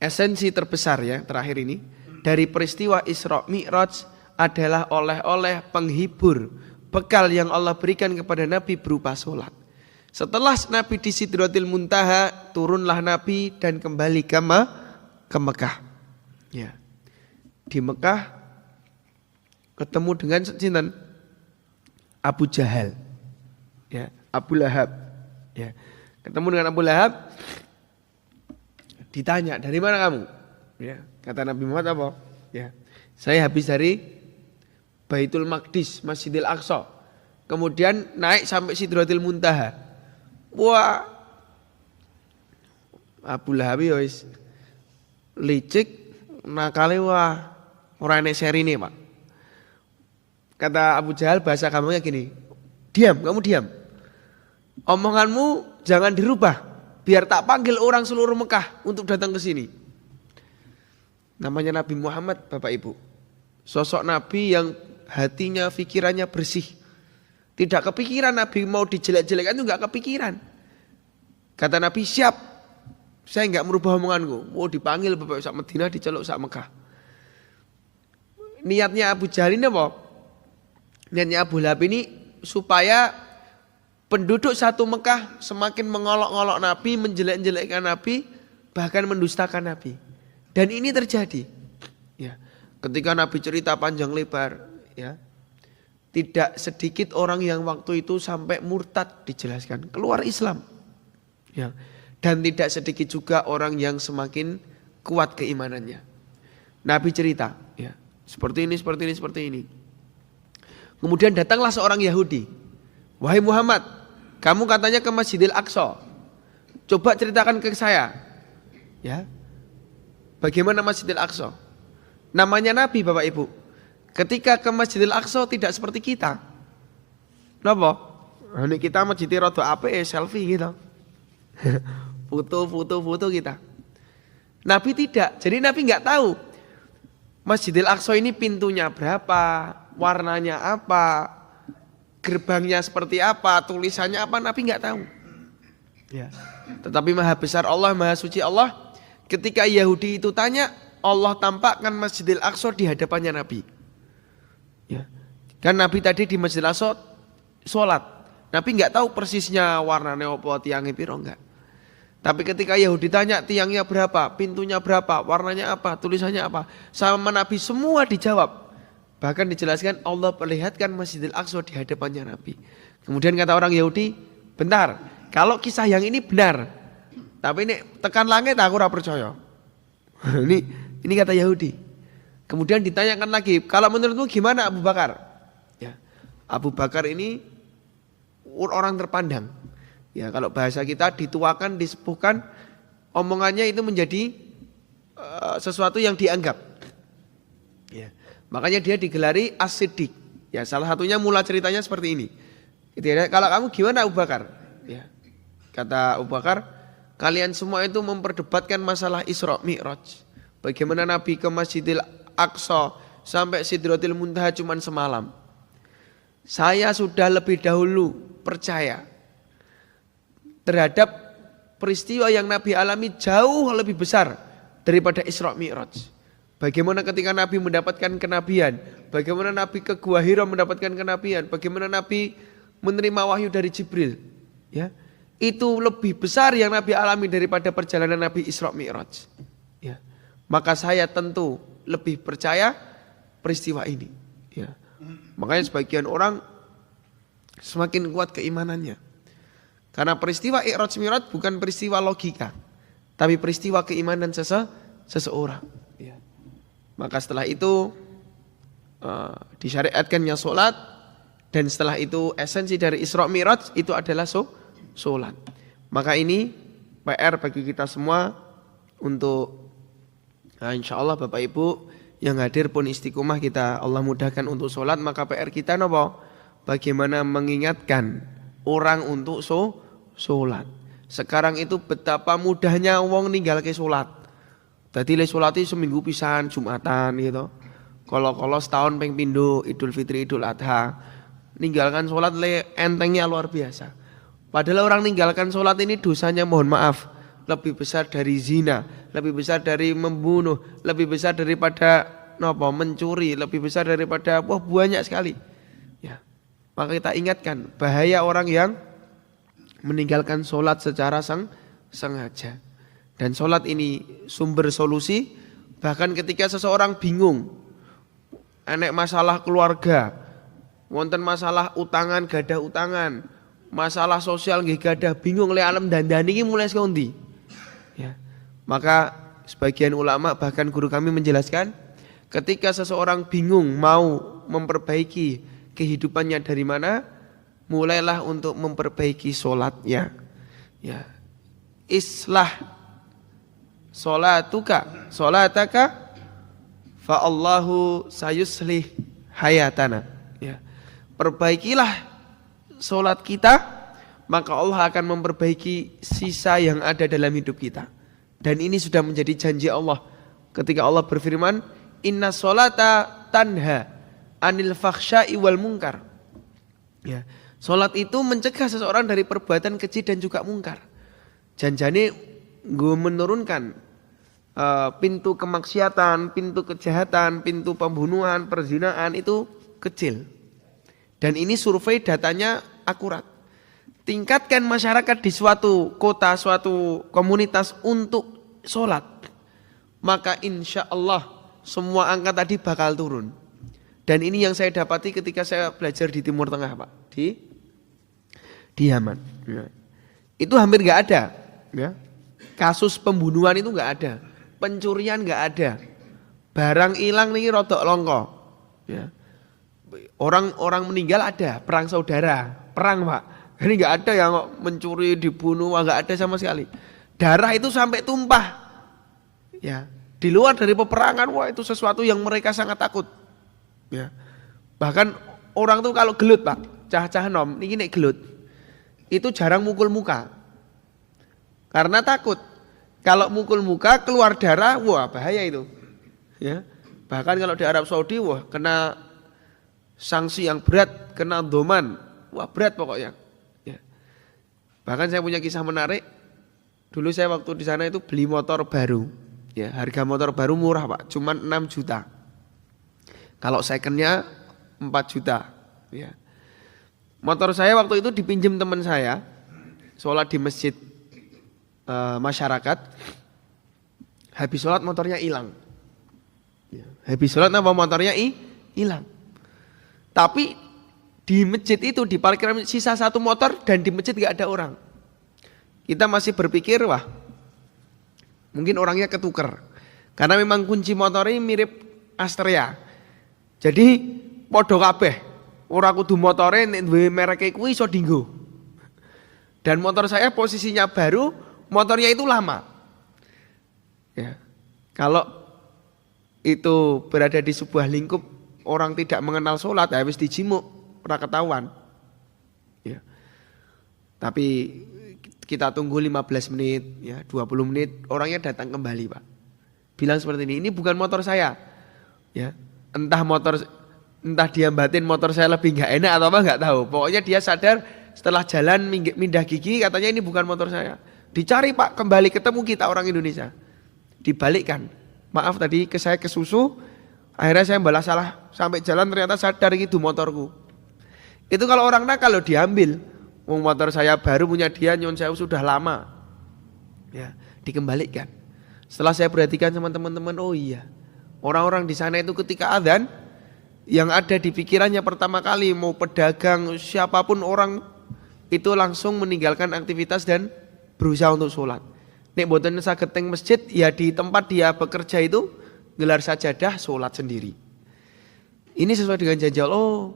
esensi terbesar ya terakhir ini dari peristiwa Isra Mi'raj adalah oleh-oleh penghibur, bekal yang Allah berikan kepada Nabi berupa sholat. Setelah Nabi di Sidratil Muntaha, turunlah Nabi dan kembali ke Mekah. Ya. Di Mekah ketemu dengan sinten? Abu Jahal. Ya, Abu Lahab. Ya. Ketemu dengan Abu Lahab. Ditanya, "Dari mana kamu?" Ya, kata Nabi Muhammad apa? Ya. "Saya habis dari Baitul Maqdis, Masjidil Aqsa. Kemudian naik sampai Sidratil Muntaha." Wah. Abu Lahab wis licik, nakale wah, ora enek serine, Pak. Kata Abu Jahal bahasa gampangnya gini, "Diam, kamu diam. Omonganmu jangan dirubah, biar tak panggil orang seluruh Mekah untuk datang ke sini." Namanya Nabi Muhammad, Bapak Ibu. Sosok Nabi yang hatinya, pikirannya bersih. Tidak kepikiran Nabi mau dijelek-jelekan itu enggak kepikiran. Kata Nabi, "Siap. Saya enggak merubah omonganku." Mau dipanggil Bapak sak Madinah, diceluk sak Mekah. Niatnya Abu Jahal ini apa? Niatnya Abu Lahab ini supaya penduduk satu Mekah semakin mengolok-olok Nabi, menjelek-jelekkan Nabi, bahkan mendustakan Nabi. Dan ini terjadi. Ya. Ketika Nabi cerita panjang lebar, ya. Tidak sedikit orang yang waktu itu sampai murtad dijelaskan, keluar Islam. Ya. Dan tidak sedikit juga orang yang semakin kuat keimanannya. Nabi cerita, ya, seperti ini. Kemudian datanglah seorang Yahudi. "Wahai Muhammad, kamu katanya ke Masjidil Aqsa. Coba ceritakan ke saya. Ya. Bagaimana Masjidil Aqsa?" Namanya Nabi, Bapak Ibu. Ketika ke Masjidil Aqsa tidak seperti kita. Napa? Ini kita masjidil rada apik selfie gitu. Foto kita. Nabi tidak. Jadi Nabi enggak tahu Masjidil Aqsa ini pintunya berapa, warnanya apa, gerbangnya seperti apa, tulisannya apa, Nabi enggak tahu. Ya. Tetapi Maha Besar Allah, Maha Suci Allah, ketika Yahudi itu tanya, Allah tampakkan Masjidil Aqsa di hadapannya Nabi. Ya. Kan Nabi tadi di Masjidil Aqsa sholat. Nabi enggak tahu persisnya warnanya apa, tiangnya piro enggak. Tapi ketika Yahudi tanya tiangnya berapa, pintunya berapa, warnanya apa, tulisannya apa, sama Nabi semua dijawab. Bahkan dijelaskan Allah perlihatkan Masjidil Aqsa di hadapannya Nabi. Kemudian kata orang Yahudi, "Bentar, kalau kisah yang ini benar, tapi ini tekan langit aku ora percaya." Ini kata Yahudi. Kemudian ditanyakan lagi, "Kalau menurutmu gimana Abu Bakar?" Ya, Abu Bakar ini orang terpandang. Ya, kalau bahasa kita dituakan, disepuhkan, omongannya itu menjadi sesuatu yang dianggap. Ya, makanya dia digelari As-Siddiq. Ya, salah satunya mula ceritanya seperti ini. Gitu ya. Kalau kamu gimana Abu Bakar? Ya. Kata Abu Bakar, kalian semua itu memperdebatkan masalah Isra Mi'raj. Bagaimana Nabi ke Masjidil Aqsa sampai Sidratil Muntaha cuma semalam. Saya sudah lebih dahulu percaya terhadap peristiwa yang Nabi alami jauh lebih besar daripada Isra Mi'raj. Bagaimana ketika Nabi mendapatkan kenabian, bagaimana Nabi ke Gua Hira mendapatkan kenabian, bagaimana Nabi menerima wahyu dari Jibril. Ya, itu lebih besar yang Nabi alami daripada perjalanan Nabi Isra Mi'raj. Ya, maka saya tentu lebih percaya peristiwa ini. Ya, makanya sebagian orang semakin kuat keimanannya. Karena peristiwa I'raj Mi'raj bukan peristiwa logika, tapi peristiwa keimanan seseorang. Ya. Maka setelah itu disyariatkannya sholat, dan setelah itu esensi dari Isra Mi'raj itu adalah sholat. Maka ini PR bagi kita semua untuk insya Allah Bapak Ibu yang hadir pun istiqomah kita Allah mudahkan untuk sholat. Maka PR kita apa? Bagaimana mengingatkan orang untuk sholat. Sekarang itu betapa mudahnya wong ninggal ke sholat. Tadi le sholat itu seminggu pisan Jumatan gitu. Kalau setahun ping pindho Idul Fitri Idul Adha. Ninggalkan sholat le entengnya luar biasa. Padahal orang ninggalkan sholat ini dosanya mohon maaf lebih besar dari zina, lebih besar dari membunuh, lebih besar daripada mencuri, lebih besar daripada banyak sekali. Ya. Maka kita ingatkan bahaya orang yang meninggalkan sholat secara sengaja. Dan sholat ini sumber solusi. Bahkan ketika seseorang bingung, enek masalah keluarga, wonten masalah utangan, gadah utangan, masalah sosial nggih gadah, bingung le alam dandani iki mulai sekondi. Ya. Maka sebagian ulama bahkan guru kami menjelaskan, ketika seseorang bingung mau memperbaiki kehidupannya dari mana, mulailah untuk memperbaiki sholatnya. Ya. Islah sholataka fa Allahu sayuslih hayatana. Ya. Perbaikilah sholat kita, maka Allah akan memperbaiki sisa yang ada dalam hidup kita. Dan ini sudah menjadi janji Allah ketika Allah berfirman, inna sholata tanha anil fakhsya'i wal munkar. Ya. Sholat itu mencegah seseorang dari perbuatan keji dan juga mungkar. Janjane gue menurunkan pintu kemaksiatan, pintu kejahatan, pintu pembunuhan, perzinaan itu kecil. Dan ini survei datanya akurat. Tingkatkan masyarakat di suatu kota, suatu komunitas untuk sholat. Maka insya Allah semua angka tadi bakal turun. Dan ini yang saya dapati ketika saya belajar di Timur Tengah Pak. Di Yaman. Ya. Itu hampir gak ada. Ya. Kasus pembunuhan itu gak ada. Pencurian gak ada. Barang hilang nih rodok longko. Ya. Orang meninggal ada, perang saudara, perang Pak. Ini nggak ada yang mencuri, dibunuh, nggak ada sama sekali. Darah itu sampai tumpah. Ya, di luar dari peperangan, wah itu sesuatu yang mereka sangat takut. Ya, bahkan orang tuh kalau gelut Pak, cah-cah nom, ini nek gelut, itu jarang mukul muka, karena takut. Kalau mukul muka keluar darah, wah bahaya itu. Ya, bahkan kalau di Arab Saudi, wah kena sanksi yang berat, kena doman, wah berat pokoknya. Ya. Bahkan saya punya kisah menarik. Dulu saya waktu di sana itu beli motor baru. Ya, harga motor baru murah Pak, cuma 6 juta. Kalau secondnya 4 juta. Ya. Motor saya waktu itu dipinjam teman saya, sholat di masjid masyarakat. Habis sholat motornya hilang. Ya. Habis sholat apa motornya hilang. Tapi di masjid itu, di parkiran sisa satu motor dan di masjid gak ada orang. Kita masih berpikir wah mungkin orangnya ketuker. Karena memang kunci motornya mirip Astrea. Jadi podo kabeh. Ora kudu motore nek duwe merek kuwi iso dinggo. Dan motor saya posisinya baru, motornya itu lama. Ya. Kalau itu berada di sebuah lingkup orang tidak mengenal sholat, ya wis dijimuk, ora ketahuan. Ya. Tapi kita tunggu 15 menit, ya 20 menit, orangnya datang kembali Pak. Bilang seperti ini bukan motor saya. Ya. Entah dia batin motor saya lebih nggak enak atau apa nggak tahu. Pokoknya dia sadar setelah jalan mindah gigi katanya ini bukan motor saya. Dicari Pak, kembali ketemu kita orang Indonesia. Dibalikkan. Maaf tadi saya kesusu, akhirnya saya balas salah sampai jalan ternyata sadar itu motorku. Itu kalau orang nakal lo diambil. Motor saya baru punya dia, nyon saya sudah lama. Ya, dikembalikan. Setelah saya perhatikan sama teman-teman, oh iya. Orang-orang di sana itu ketika adzan yang ada di pikirannya pertama kali mau pedagang siapapun orang itu langsung meninggalkan aktivitas dan berusaha untuk sholat. Nek boten saged teng masjid ya di tempat dia bekerja itu gelar sajadah sholat sendiri. Ini sesuai dengan janji Allah. Oh,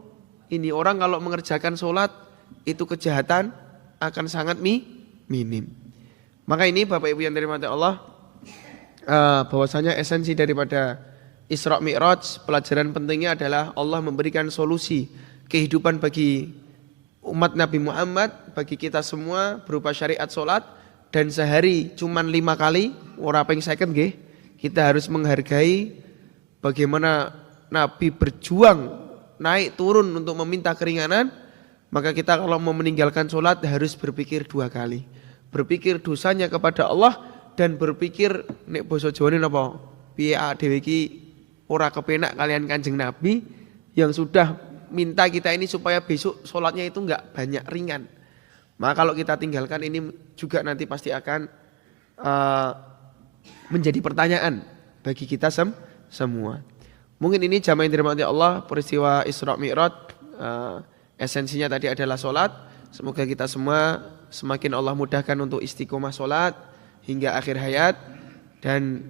ini orang kalau mengerjakan sholat itu kejahatan akan sangat minim. Maka ini Bapak Ibu yang dirahmati Allah, bahwasanya esensi daripada Isra Mi'raj, pelajaran pentingnya adalah Allah memberikan solusi kehidupan bagi umat Nabi Muhammad, bagi kita semua berupa syariat sholat, dan sehari cuman 5 kali, ora ping second nggih. Kita harus menghargai bagaimana Nabi berjuang naik turun untuk meminta keringanan. Maka kita kalau mau meninggalkan sholat harus berpikir 2 kali. Berpikir dosanya kepada Allah dan berpikir nek basa Jawane napa? Piye dhewe iki ora kepenak kalian Kanjeng Nabi yang sudah minta kita ini supaya besok sholatnya itu enggak banyak ringan. Maka kalau kita tinggalkan ini juga nanti pasti akan menjadi pertanyaan bagi kita semua. Mungkin ini jamaah yang dirahmati Allah, peristiwa Isra Mi'raj, esensinya tadi adalah sholat. Semoga kita semua semakin Allah mudahkan untuk istiqomah sholat hingga akhir hayat, dan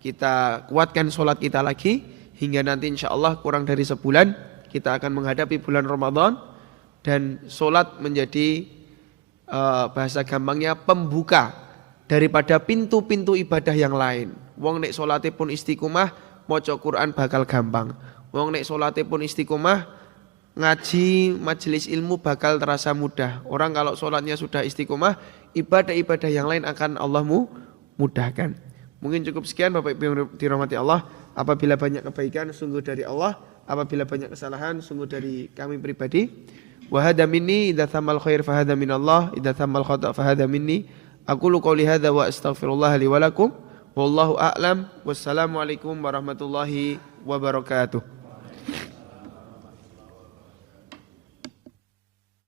kita kuatkan sholat kita lagi hingga nanti insya Allah kurang dari sebulan kita akan menghadapi bulan Ramadan, dan sholat menjadi bahasa gampangnya pembuka daripada pintu-pintu ibadah yang lain. Wong nek sholatnya pun istiqomah, maca Quran bakal gampang. Wong nek sholatnya pun istiqomah, ngaji majelis ilmu bakal terasa mudah. Orang kalau sholatnya sudah istiqomah, ibadah-ibadah yang lain akan Allah mudahkan. Mungkin cukup sekian Bapak Ibu yang dirahmati Allah. Apabila banyak kebaikan sungguh dari Allah, apabila banyak kesalahan sungguh dari kami pribadi. Wa hadza minni idza thammal khair fa hadza minallah, idza thammal khata' fa hadza minni. Aqulu qouli hadza wa astaghfirullah li wa lakum. Wallahu a'lam. Wassalamu alaikum warahmatullahi wabarakatuh.